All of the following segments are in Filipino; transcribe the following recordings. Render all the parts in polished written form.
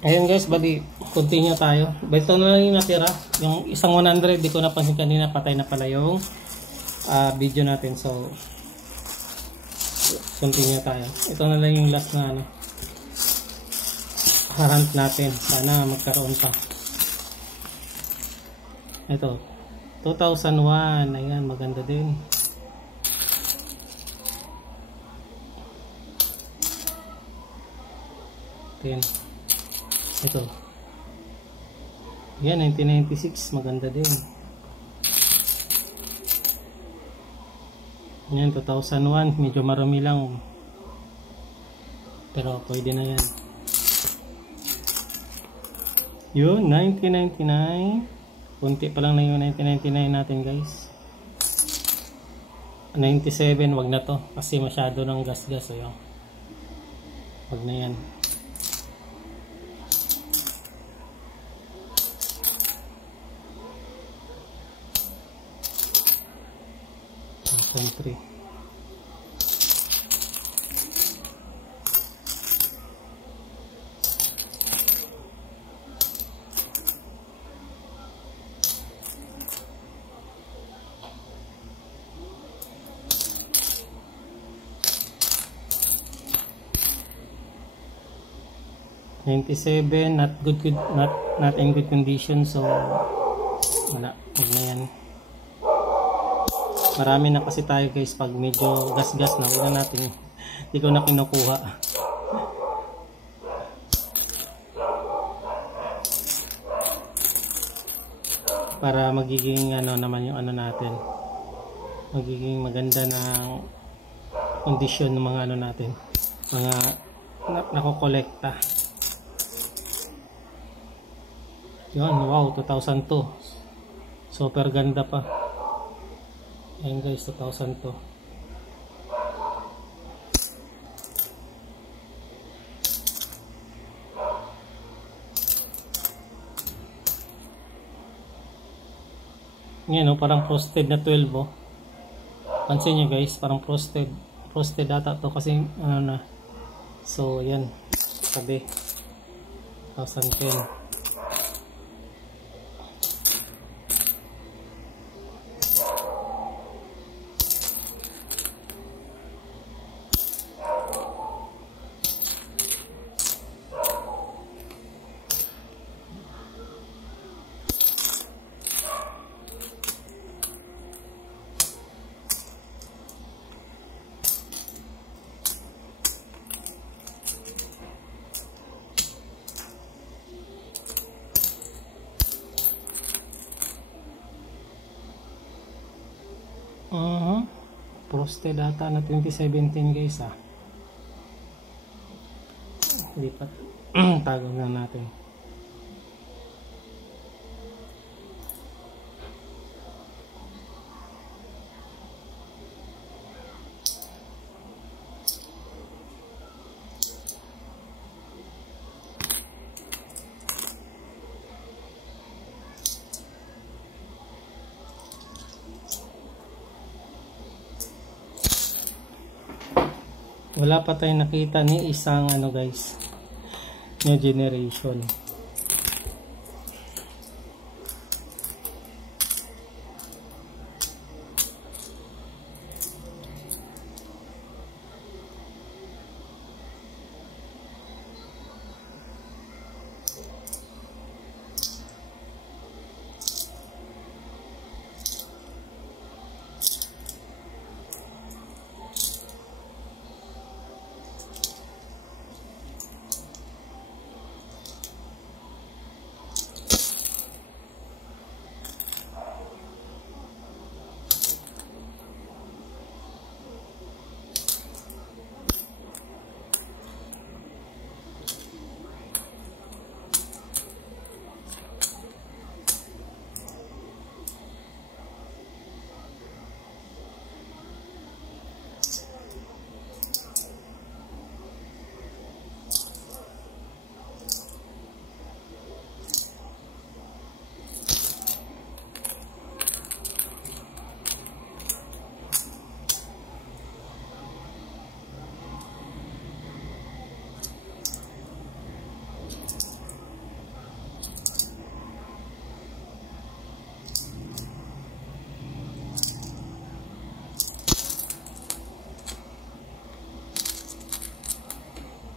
Ayun guys, bali continue tayo. Ito na lang yung natira. Yung isang 100, di ko napansin kanina, patay na pala yung video natin. So continue tayo. Ito na lang yung last na hunt natin. Sana magkaroon pa. Ito 2001. Ayan, maganda din. Ito. Yan, 1996. Maganda din. Yan, 2001. Medyo marami lang. Pero pwede na yan. Yun, 1999. Kunti pa lang na yung 1999 natin guys. 97. Wag na to. Kasi masyado ng gas-gas. Ayun. Wag na yan. 3. '97, not in good condition, so wala, huwag na yan. Marami na kasi tayo guys, pag medyo gas-gas na, huwag na natin, hindi ko na kinukuha. Para magiging naman yung natin, magiging maganda na kondisyon ng mga natin, mga nakokolekta. Yun, wow, 2002. Super ganda pa. Ayan guys, 2002. Yan, parang frosted na 12 oh. Pansin nyo guys, parang frosted ata to kasi na. So yan, sabi 2010. Frosted data na 2017 guys lipat. Tago na natin. Wala pa tayong nakita ni isang guys, new generation.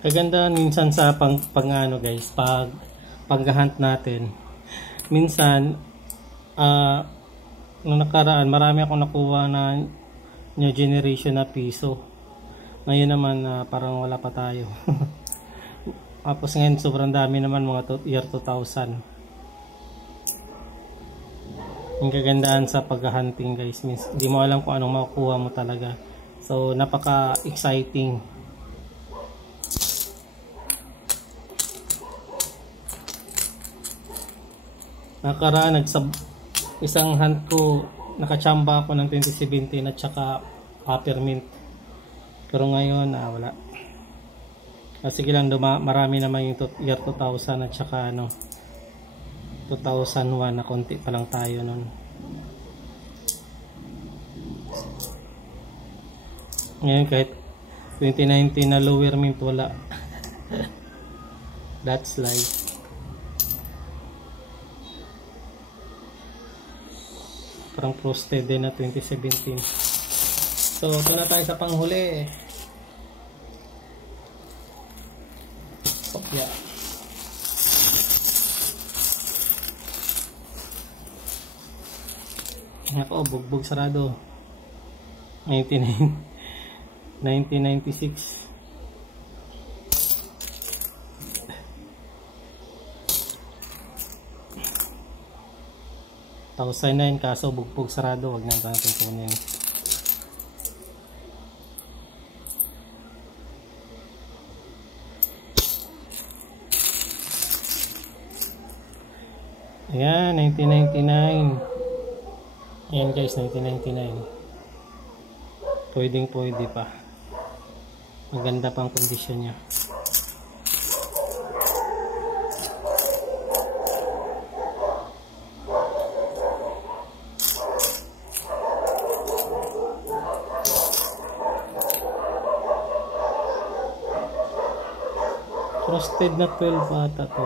Kagandahan minsan sa pag ano guys, paghahunt natin. Minsan nung nakaraan marami akong nakuha na new generation na piso. Ngayon naman parang wala pa tayo. Tapos ngayon sobrang dami naman mga year 2000. Ang kagandahan sa pag-hunting guys, means hindi mo alam kung anong makukuha mo talaga. So napaka exciting. Nakaraan isang hunt ko, nakachamba ako ng 2017 at saka peppermint. Pero ngayon wala. Sige lang, marami naman yung year 2000 at saka 2001 na konti pa lang tayo nun. Ngayon kahit 2019 na lower mint wala. That's life. Parang frosted din na 2017. So ito na tayo sa panghuli. Sopya. Ako, bugbog sarado. 1996. Tausan kaso bugbog sarado, wag na natin kunin. Ayan, 1999. Ayan guys, 1999. Pwede pa. Maganda pang kondisyon niya. Frosted na 12 ata to.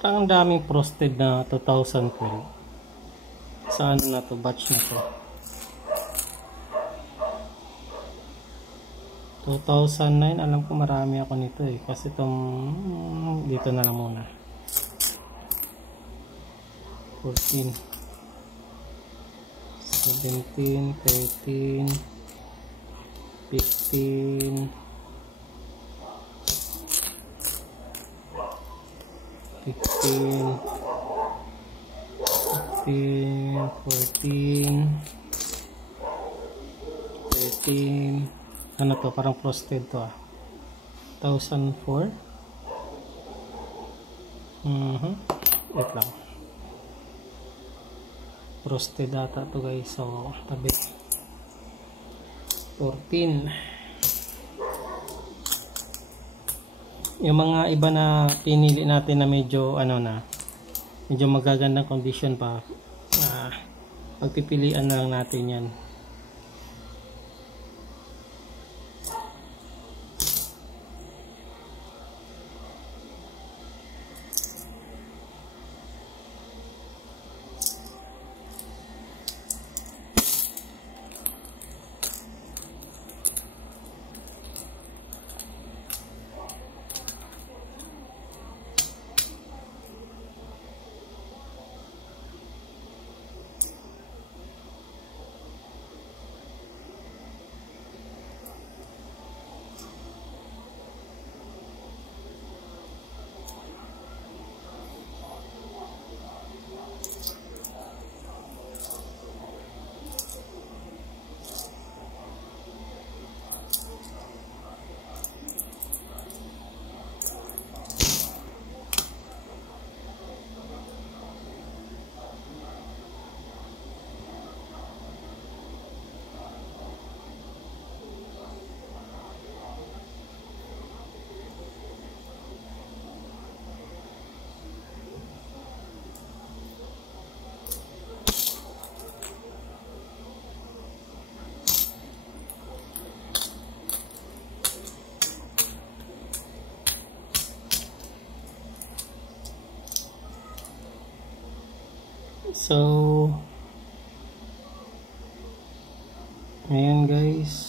Ang daming frosted na 2012. Sa ano na to, batch na to. 2009, alam ko marami ako nito kasi itong dito na lang muna. 14, 17, 13, 15, 15, 14, 13. Ano to, parang frosted to 2004. Wait lang, frosted data to guys. So tabi 14. Yung mga iba na pinili natin na medyo medyo magagandang condition pa, pagpipilian na lang natin yan. So ayan guys,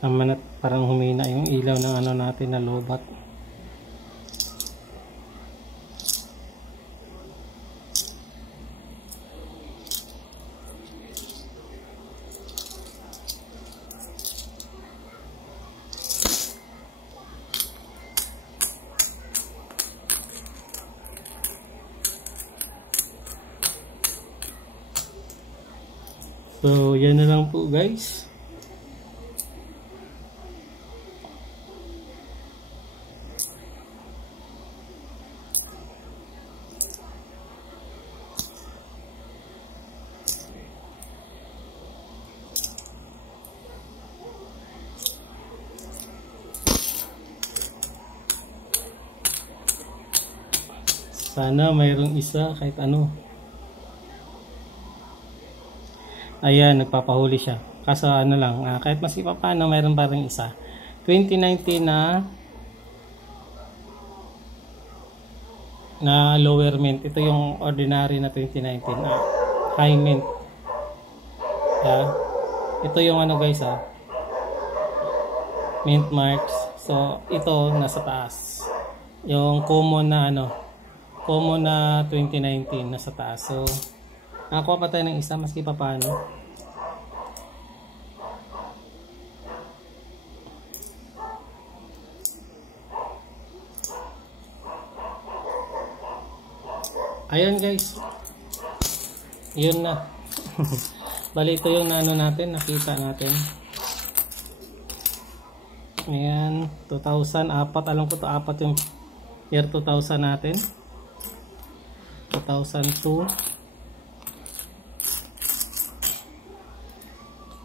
tama na, parang humina yung ilaw ng ano natin na lobat. So yan na lang po guys. Sana mayroong isa kahit ano. Ayan, nagpapahuli siya. Kaso ano lang, kahit masipa paano, mayroon pa rin isa. 2019 na lower mint. Ito yung ordinary na 2019. High mint. Ito yung ano guys mint marks. So ito nasa taas. Yung common na common na 2019 nasa taas. So nakakuha pa tayo ng isa maski pa paano. Ayan guys, yun na. Bali ito yung nano natin, nakita natin. Ayan, 2000, alam ko to, apat yung year 2000 natin. 2002,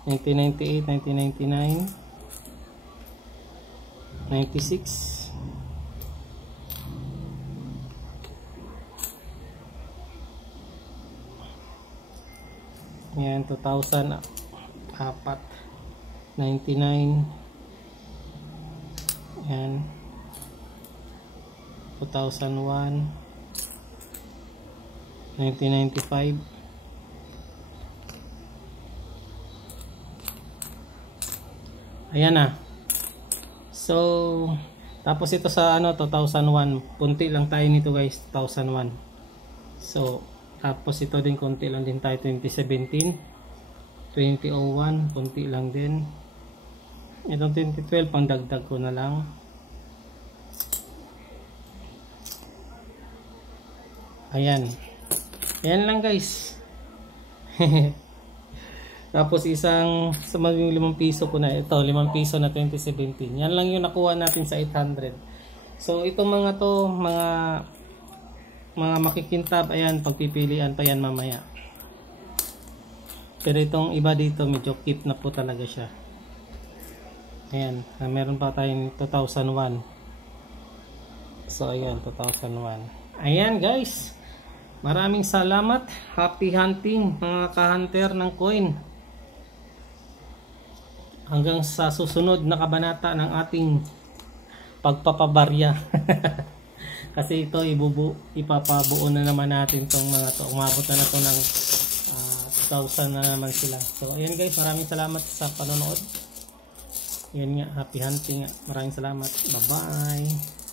1998, 1999, 96. Yan, 2004, 99. Yan, 2001, 1995. Ayan na. So, tapos ito sa 2001. Punti lang tayo nito guys, 2001. So, tapos ito din konti lang din tayo 2017, 2001 konti lang din. Itong 2012 pang dagdag ko na lang. Ayan. Ayan lang guys. Tapos isang sa maging 5 piso ko na ito, 5 piso na 2017. Yan lang yung nakuha natin sa 800. So itong mga to, mga makikintab, ayan, pagpipilian pa yan mamaya. Pero itong iba dito medyo keep na po talaga siya. Ayan, meron pa tayong 2001. So ayan, 2001. Ayan guys, maraming salamat. Happy hunting mga ka-hunter ng coin. Hanggang sa susunod na kabanata ng ating pagpapabarya. Kasi ito ipapabuo na naman natin tong mga to. Umabot na to ng 2,000 na naman sila. So ayan guys, maraming salamat sa panonood. Yan nga, happy hunting nga. Maraming salamat. Bye bye.